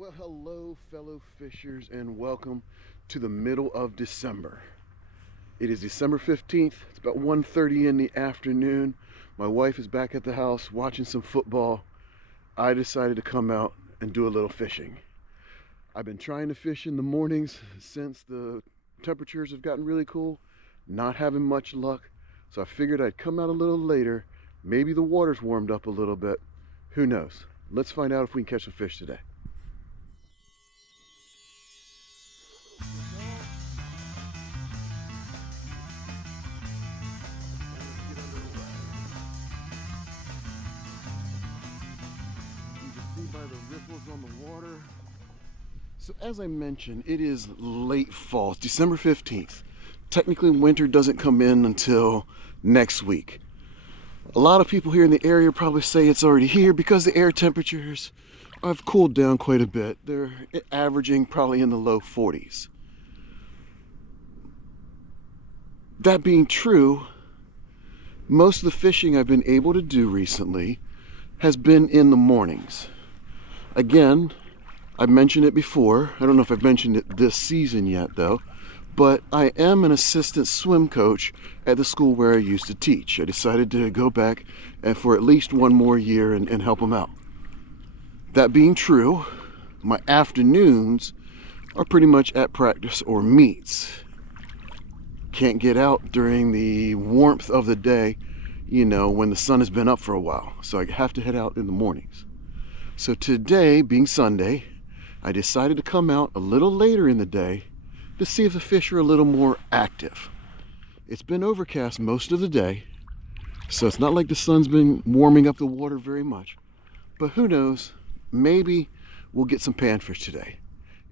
Well, hello, fellow fishers, and welcome to the middle of December. It is December 15th. It's about 1:30 in the afternoon. My wife is back at the house watching some football. I decided to come out and do a little fishing. I've been trying to fish in the mornings since the temperatures have gotten really cool, not having much luck. So I figured I'd come out a little later. Maybe the water's warmed up a little bit. Who knows? Let's find out if we can catch some fish today. By the ripples on the water. So as I mentioned, it is late fall. It's December 15th. Technically winter doesn't come in until next week. A lot of people here in the area probably say it's already here because the air temperatures have cooled down quite a bit. They're averaging probably in the low 40s. That being true, most of the fishing I've been able to do recently has been in the mornings. Again, I've mentioned it before. I don't know if I've mentioned it this season yet though, but I am an assistant swim coach at the school where I used to teach. I decided to go back and for at least one more year and help them out. That being true, my afternoons are pretty much at practice or meets. Can't get out during the warmth of the day, you know, when the sun has been up for a while. So I have to head out in the mornings. So today, being Sunday, I decided to come out a little later in the day to see if the fish are a little more active. It's been overcast most of the day, so it's not like the sun's been warming up the water very much. But who knows, maybe we'll get some panfish today.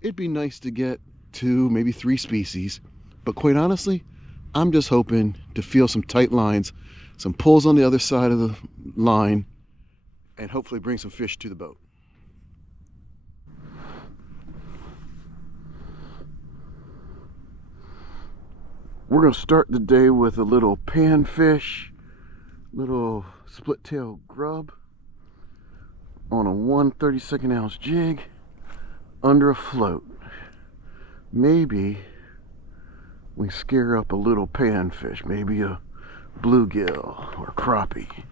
It'd be nice to get 2, maybe 3 species, but quite honestly, I'm just hoping to feel some tight lines, some pulls on the other side of the line, and hopefully bring some fish to the boat. We're going to start the day with a little panfish, little split tail grub on a 1/32 ounce jig under a float. Maybe we scare up a little panfish, maybe a bluegill or crappie.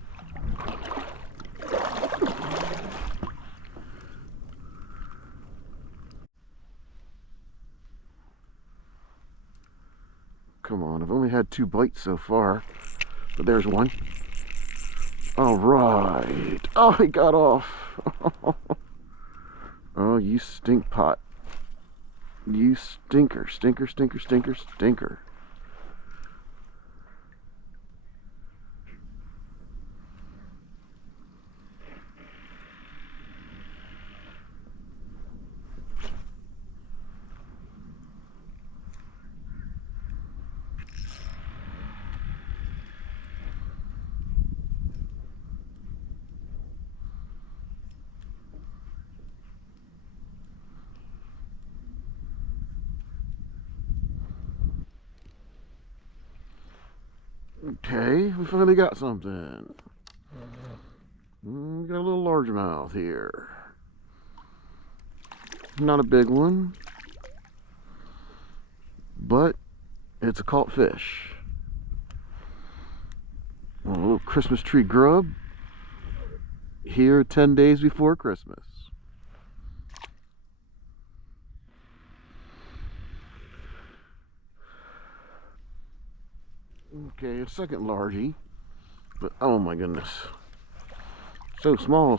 Come on, I've only had 2 bites so far, but there's one. All right. Oh, he got off. Oh, you stink pot. You stinker, stinker, stinker, stinker, stinker. Okay, we finally got something. Got a little largemouth here. Not a big one, but it's a caught fish. A little Christmas tree grub here 10 days before Christmas. Okay, a second largie, but oh my goodness. So small,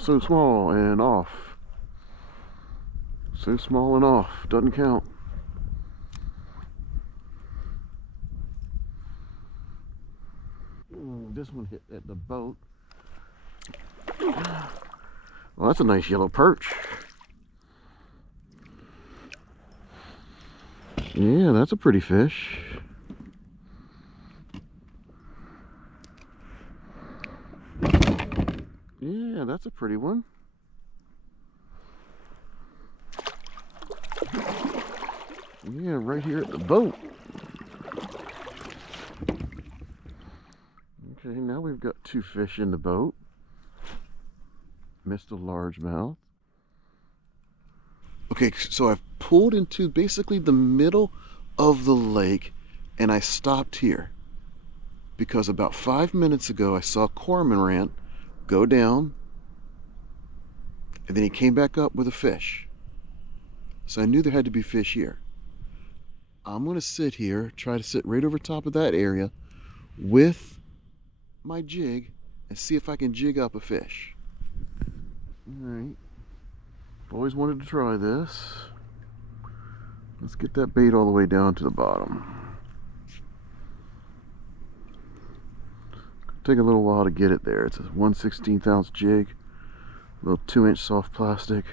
and off. So small and off, doesn't count. This one hit at the boat. Well, that's a nice yellow perch. Yeah, that's a pretty fish. Yeah, that's a pretty one. Yeah, right here at the boat. Okay, now we've got 2 fish in the boat. Missed a largemouth. Okay, so I've pulled into basically the middle of the lake, and I stopped here because about 5 minutes ago I saw a cormorant go down, and then he came back up with a fish. So I knew there had to be fish here. I'm going to sit here, try to sit right over top of that area with my jig and see if I can jig up a fish. Alright, always wanted to try this. Let's get that bait all the way down to the bottom. Take a little while to get it there. It's a 1/16 ounce jig, a little 2-inch soft plastic.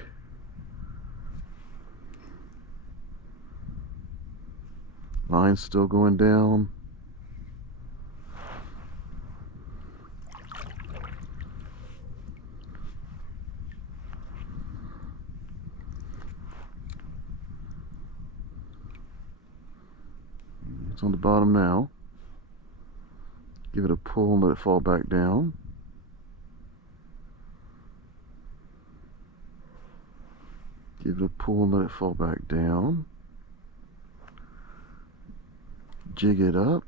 Line's still going down. It's on the bottom now. Give it a pull and let it fall back down. Give it a pull and let it fall back down. Jig it up.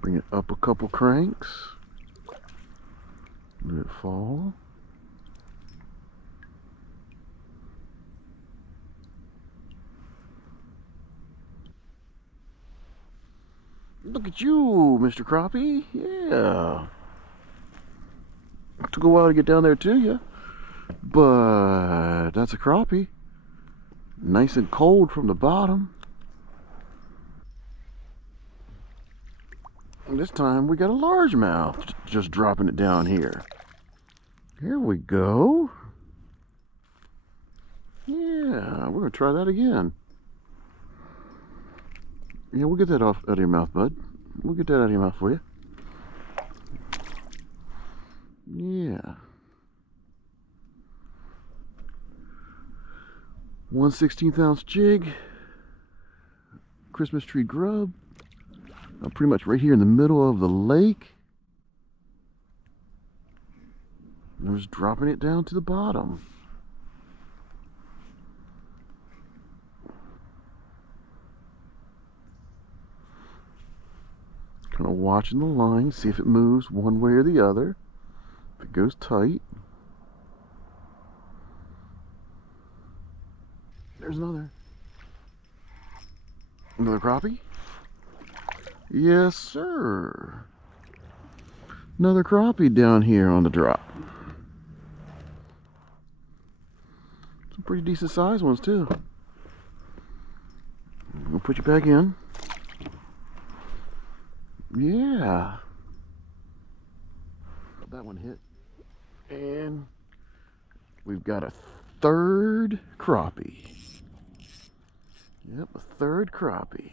Bring it up a couple cranks. Let it fall. Look at you, Mr. Crappie. Yeah. Took a while to get down there to you, but that's a crappie. Nice and cold from the bottom. And this time we got a largemouth just dropping it down here. Here we go. Yeah, we're gonna try that again. Yeah, we'll get that out of your mouth, bud. We'll get that out of your mouth for you. Yeah. 1/16 ounce jig. Christmas tree grub. I'm pretty much right here in the middle of the lake. And we're just dropping it down to the bottom. Kind of watching the line, see if it moves one way or the other. If it goes tight. There's another. Another crappie? Yes, sir. Another crappie down here on the drop. Some pretty decent sized ones too. We'll put you back in. Yeah. That one hit. And we've got a third crappie. Yep, a third crappie.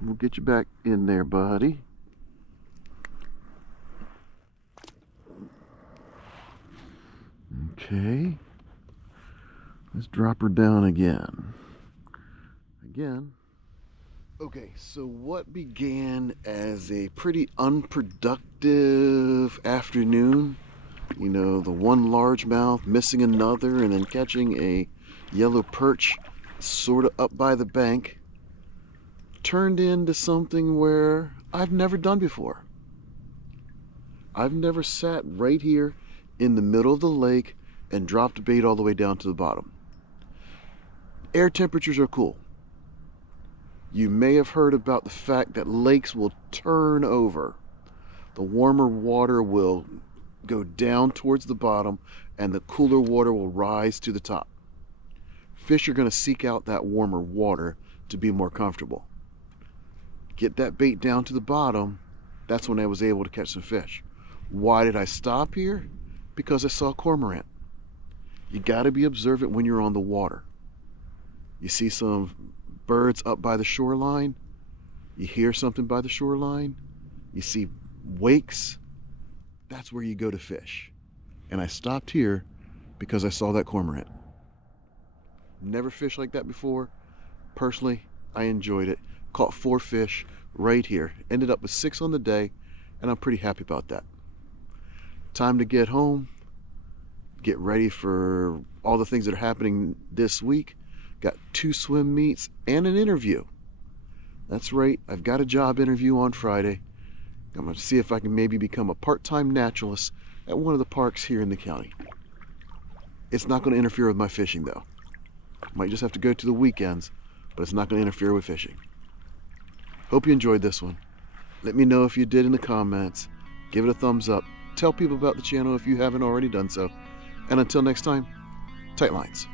We'll get you back in there, buddy. Okay. Let's drop her down again. Okay, so what began as a pretty unproductive afternoon, you know, the one largemouth missing another and then catching a yellow perch sort of up by the bank, turned into something where I've never done before. I've never sat right here in the middle of the lake and dropped bait all the way down to the bottom. Air temperatures are cool. You may have heard about the fact that lakes will turn over. The warmer water will go down towards the bottom and the cooler water will rise to the top. Fish are going to seek out that warmer water to be more comfortable. Get that bait down to the bottom, that's when I was able to catch some fish. Why did I stop here? Because I saw cormorant. You got to be observant when you're on the water. You see some birds up by the shoreline, you hear something by the shoreline, you see wakes, that's where you go to fish. And I stopped here because I saw that cormorant. Never fished like that before. Personally, I enjoyed it. Caught 4 fish right here. Ended up with 6 on the day and I'm pretty happy about that. Time to get home, get ready for all the things that are happening this week. Got 2 swim meets and an interview. That's right, I've got a job interview on Friday. I'm going to see if I can maybe become a part-time naturalist at one of the parks here in the county. It's not going to interfere with my fishing though. Might just have to go to the weekends, but it's not going to interfere with fishing. Hope you enjoyed this one. Let me know if you did in the comments. Give it a thumbs up. Tell people about the channel if you haven't already done so. And until next time, tight lines.